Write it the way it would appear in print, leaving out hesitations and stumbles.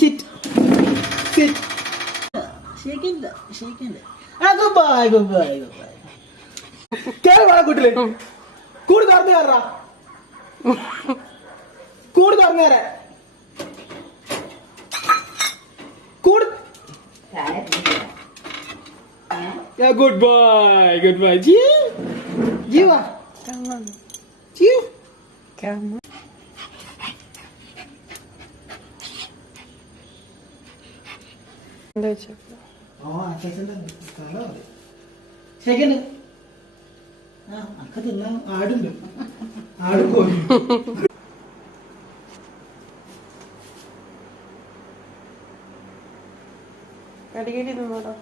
Sit sit ശരിക്കില്ല ശരിക്കില്ല good bye good bye good bye കേറി വേണം കൂട്ടില് കൂട് തുറന്നു കയറാ കൂട് തുറന്നു കയറാ കൂട് ഗുഡ് ബൈ ജീവാ ജീവ് സെക്കൻഡ് അക്ക തിന്ന ആടുണ്ട് ആടും കോഴി അടിക്കടി തിന്നോട്ടോ.